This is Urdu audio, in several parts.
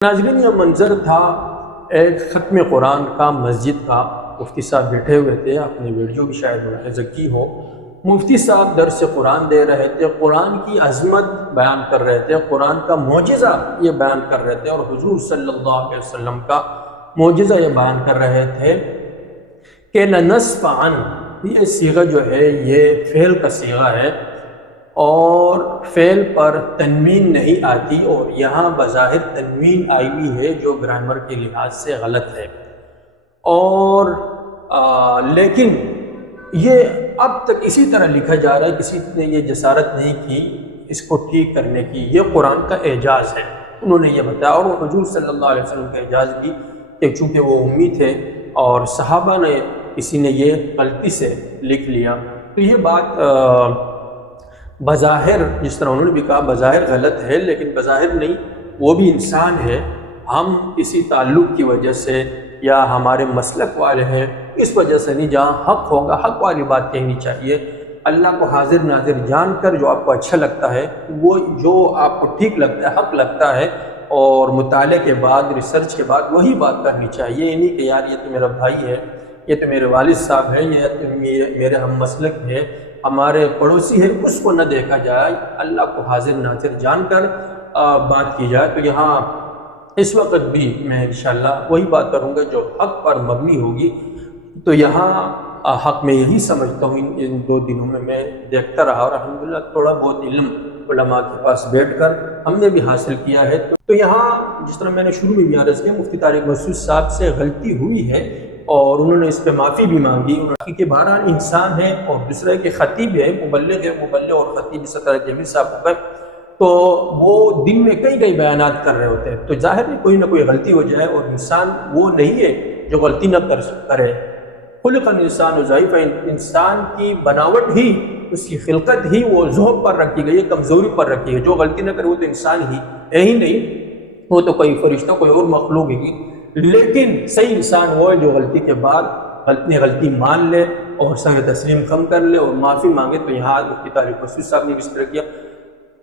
ناظرین، یہ منظر تھا ایک ختم قرآن کا مسجد کا۔ مفتی صاحب بیٹھے ہوئے تھے، اپنے ویڈیو بھی شاید ملاحظہ کی ہو۔ مفتی صاحب درس قرآن دے رہے تھے، قرآن کی عظمت بیان کر رہے تھے، قرآن کا معجزہ یہ بیان کر رہے تھے، اور حضور صلی اللہ علیہ وسلم کا معجزہ یہ بیان کر رہے تھے کہ لنسفعن، یہ صیغہ جو ہے یہ فعل کا صیغہ ہے اور فعل پر تنوین نہیں آتی، اور یہاں بظاہر تنوین آئی ہوئی ہے جو گرامر کے لحاظ سے غلط ہے، اور لیکن یہ اب تک اسی طرح لکھا جا رہا ہے، کسی نے یہ جسارت نہیں کی اس کو ٹھیک کرنے کی۔ یہ قرآن کا اعجاز ہے، انہوں نے یہ بتایا، اور وہ حضور صلی اللہ علیہ وسلم کا اعجاز بھی کہ چونکہ وہ امی تھے اور صحابہ نے کسی نے یہ غلطی سے لکھ لیا، تو یہ بات بظاہر جس طرح انہوں نے بھی کہا بظاہر غلط ہے، لیکن بظاہر نہیں، وہ بھی انسان ہے۔ ہم کسی تعلق کی وجہ سے یا ہمارے مسلک والے ہیں اس وجہ سے نہیں، جہاں حق ہوگا حق والی بات کہنی چاہیے۔ اللہ کو حاضر ناظر جان کر جو آپ کو اچھا لگتا ہے، وہ جو آپ کو ٹھیک لگتا ہے، حق لگتا ہے، اور مطالعے کے بعد ریسرچ کے بعد وہی بات کرنی چاہیے، یہ نہیں کہ یار یہ تو میرا بھائی ہے، یہ تو میرے والد صاحب ہیں، یہ تو میرے ہم مسلک ہے، ہمارے پڑوسی ہے، اس کو نہ دیکھا جائے، اللہ کو حاضر ناظر جان کر بات کی جائے۔ تو یہاں اس وقت بھی میں انشاءاللہ وہی بات کروں گا جو حق پر مبنی ہوگی۔ تو یہاں حق میں یہی سمجھتا ہوں، ان 2 دنوں میں دیکھتا رہا، اور الحمدللہ تھوڑا بہت علم علماء کے پاس بیٹھ کر ہم نے بھی حاصل کیا ہے۔ تو یہاں جس طرح میں نے شروع میں بھی عرض کیا، مفتی طارق مسعود صاحب سے غلطی ہوئی ہے اور انہوں نے اس پہ معافی بھی مانگی، کہ بہرحال انسان ہے، اور دوسرے کے خطیب ہے، مبلغ اور خطیب اس طرح جمیل صاحب پر، تو وہ دن میں کئی بیانات کر رہے ہوتے ہیں، تو ظاہر ہے کوئی نہ کوئی غلطی ہو جائے، اور انسان وہ نہیں ہے جو غلطی نہ کرے۔ خلق الانسان ضعیفا، انسان کی بناوٹ ہی، اس کی خلقت ہی وہ ضعف پر رکھی گئی ہے، کمزوری پر رکھی ہے۔ جو غلطی نہ کرے وہ تو انسان ہی ہے ہی نہیں، وہ تو کوئی فرشتہ کوئی اور مخلوق ہے، لیکن صحیح انسان وہ ہے جو غلطی کے بعد غلطی مان لے اور سر تسلیم کم کر لے اور معافی مانگے۔ تو یہاں مفتی طارق مسعود صاحب نے اس طرح کیا۔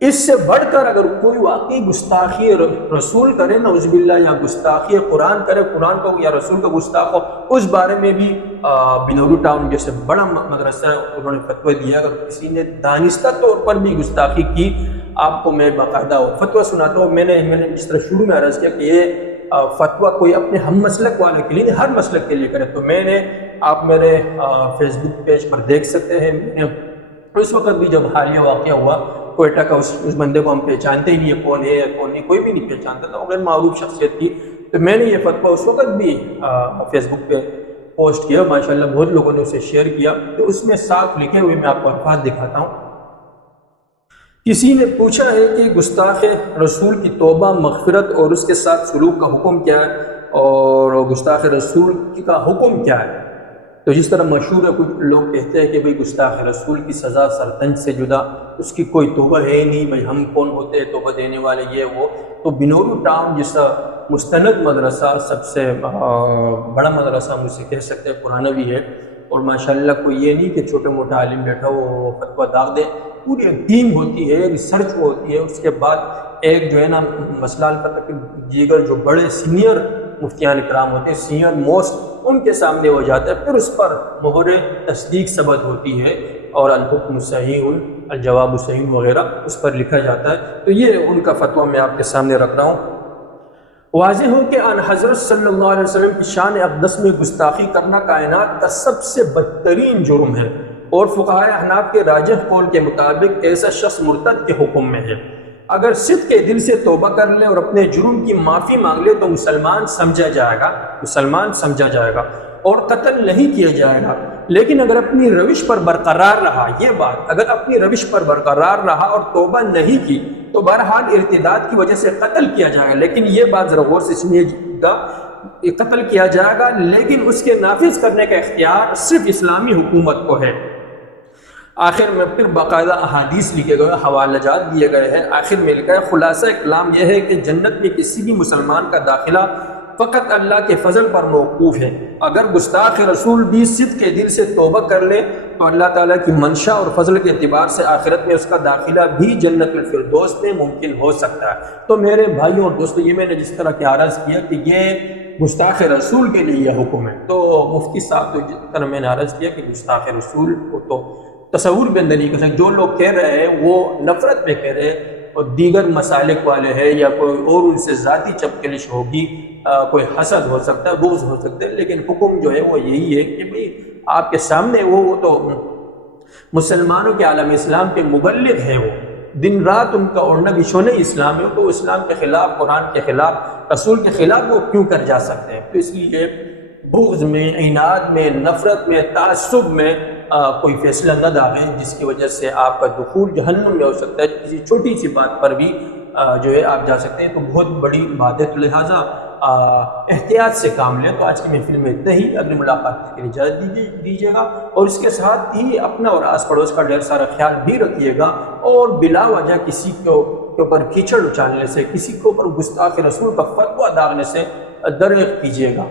اس سے بڑھ کر اگر کوئی واقعی گستاخی رسول کرے نعوذ باللہ، یا گستاخی قرآن کرے، قرآن کو یا رسول کا گستاخ ہو، اس بارے میں بھی بنوری ٹاؤن جیسے بڑا مدرسہ ہے، انہوں نے فتوی دیا اگر کسی نے دانستہ طور پر بھی گستاخی کی، آپ کو میں باقاعدہ فتویٰ سناتا ہوں۔ میں نے جس طرح شروع میں عرض کیا کہ یہ فتویٰ کوئی اپنے ہم مسلک والے کے لیے نہیں، ہر مسلک کے لیے کرے، تو میں نے آپ میرے فیس بک پیج پر دیکھ سکتے ہیں، اس وقت بھی جب حالیہ واقعہ ہوا کوئٹہ کا، اس بندے کو ہم پہچانتے ہی نہیں، کون ہے کون نہیں، کوئی بھی نہیں پہچانتا تھا، غیر معروف شخصیت تھی، تو میں نے یہ فتویٰ اس وقت بھی فیس بک پہ پوسٹ کیا، ماشاءاللہ بہت لوگوں نے اسے شیئر کیا۔ تو اس میں صاف لکھے ہوئے میں آپ کو الفاظ دکھاتا ہوں۔ کسی نے پوچھا ہے کہ گستاخ رسول کی توبہ، مغفرت اور اس کے ساتھ سلوک کا حکم کیا ہے، اور گستاخ رسول کا حکم کیا ہے؟ تو جس طرح مشہور ہے، کچھ لوگ کہتے ہیں کہ بھئی گستاخ رسول کی سزا سرطنج سے جدا، اس کی کوئی توبہ ہے ہی نہیں، بھئی ہم کون ہوتے ہیں توبہ دینے والے، یہ وہ۔ تو بنوری ٹاؤن جیسا مستند مدرسہ، سب سے بڑا مدرسہ مجھ سے کہہ سکتے ہیں، پرانا بھی ہے، اور ماشاءاللہ کوئی یہ نہیں کہ چھوٹے موٹا عالم بیٹھا وہ فتویٰ داغ دے، پوری ٹیم ہوتی ہے، ریسرچ ہوتی ہے، اس کے بعد ایک جو ہے نا مسئلہ حل کرتا کہ دیگر جو بڑے سینئر مفتیان کرام ہوتے ہیں، سینئر موسٹ، ان کے سامنے ہو جاتا ہے، پھر اس پر مہر تصدیق ثبت ہوتی ہے، اور الحکم صحیح الجواب صحیح وغیرہ اس پر لکھا جاتا ہے۔ تو یہ ان کا فتویٰ میں آپ کے سامنے رکھ رہا ہوں۔ واضح ہو کہ ان حضرت صلی اللہ علیہ وسلم کی شان اقدس میں گستاخی کرنا کائنات کا سب سے بدترین جرم ہے، اور فقہائے احناف کے راجح قول کے مطابق ایسا شخص مرتد کے حکم میں ہے۔ اگر صدق کے دل سے توبہ کر لے اور اپنے جرم کی معافی مانگ لے تو مسلمان سمجھا جائے گا اور قتل نہیں کیا جائے گا، لیکن اگر اپنی روش پر برقرار رہا، یہ بات اگر اپنی روش پر برقرار رہا اور توبہ نہیں کی تو بہرحال ارتداد کی وجہ سے قتل کیا جائے گا، لیکن یہ بات ذرا غور سے سنیے گا، قتل کیا جائے گا، لیکن اس کے نافذ کرنے کا اختیار صرف اسلامی حکومت کو ہے۔ آخر میں پھر باقاعدہ احادیث لکھے گئے، حوالہ جات دیے گئے ہیں، آخر میں لکھا ہے خلاصہ کلام یہ ہے کہ جنت میں کسی بھی مسلمان کا داخلہ فقط اللہ کے فضل پر موقوف ہے۔ اگر گستاخ رسول بھی صدق کے دل سے توبہ کر لے تو اللہ تعالیٰ کی منشا اور فضل کے اعتبار سے آخرت میں اس کا داخلہ بھی جنت الفردوس میں ممکن ہو سکتا ہے۔ تو میرے بھائیوں اور دوستوں، یہ میں نے جس طرح کہ عرض کیا کہ یہ گستاخ رسول کے لیے یہ حکم ہے، تو مفتی صاحب تو جس طرح میں نے عرض کیا کہ گستاخ رسول کو تو تصور بھی اندر نہیں کر سکتے۔ جو لوگ کہہ رہے ہیں وہ نفرت پہ کہہ رہے ہیں، اور دیگر مسالک والے ہیں یا کوئی اور ان سے ذاتی چپکلش ہوگی، کوئی حسد ہو سکتا ہے، بغض ہو سکتا ہے، لیکن حکم جو ہے وہ یہی ہے کہ بھئی آپ کے سامنے وہ تو مسلمانوں کے عالم اسلام کے مبلغ ہیں، وہ دن رات ان کا اوڑھنا بچھونا اسلام ہے، تو اسلام کے خلاف، قرآن کے خلاف، رسول کے خلاف وہ کیوں کر جا سکتے ہیں؟ تو اس لیے بغض میں، عناد میں، نفرت میں، تعصب میں کوئی فیصلہ نہ ڈالیں جس کی وجہ سے آپ کا دخول جہنم میں ہو سکتا ہے۔ کسی چھوٹی سی بات پر بھی جو ہے آپ جا سکتے ہیں، تو بہت بڑی بات ہے، تو لہٰذا احتیاط سے کام لیں۔ تو آج کی محفل میں اتنا ہی، اگلی ملاقات کے لیے اجازت دیجیے گا، اور اس کے ساتھ ہی اپنا اور آس پڑوس کا ڈھیر سارا خیال بھی رکھیے گا، اور بلا وجہ کسی کے اوپر کیچڑ اچالنے سے، کسی کے اوپر گستاخ رسول کا فتویٰ داغنے سے درغ کیجیے گا۔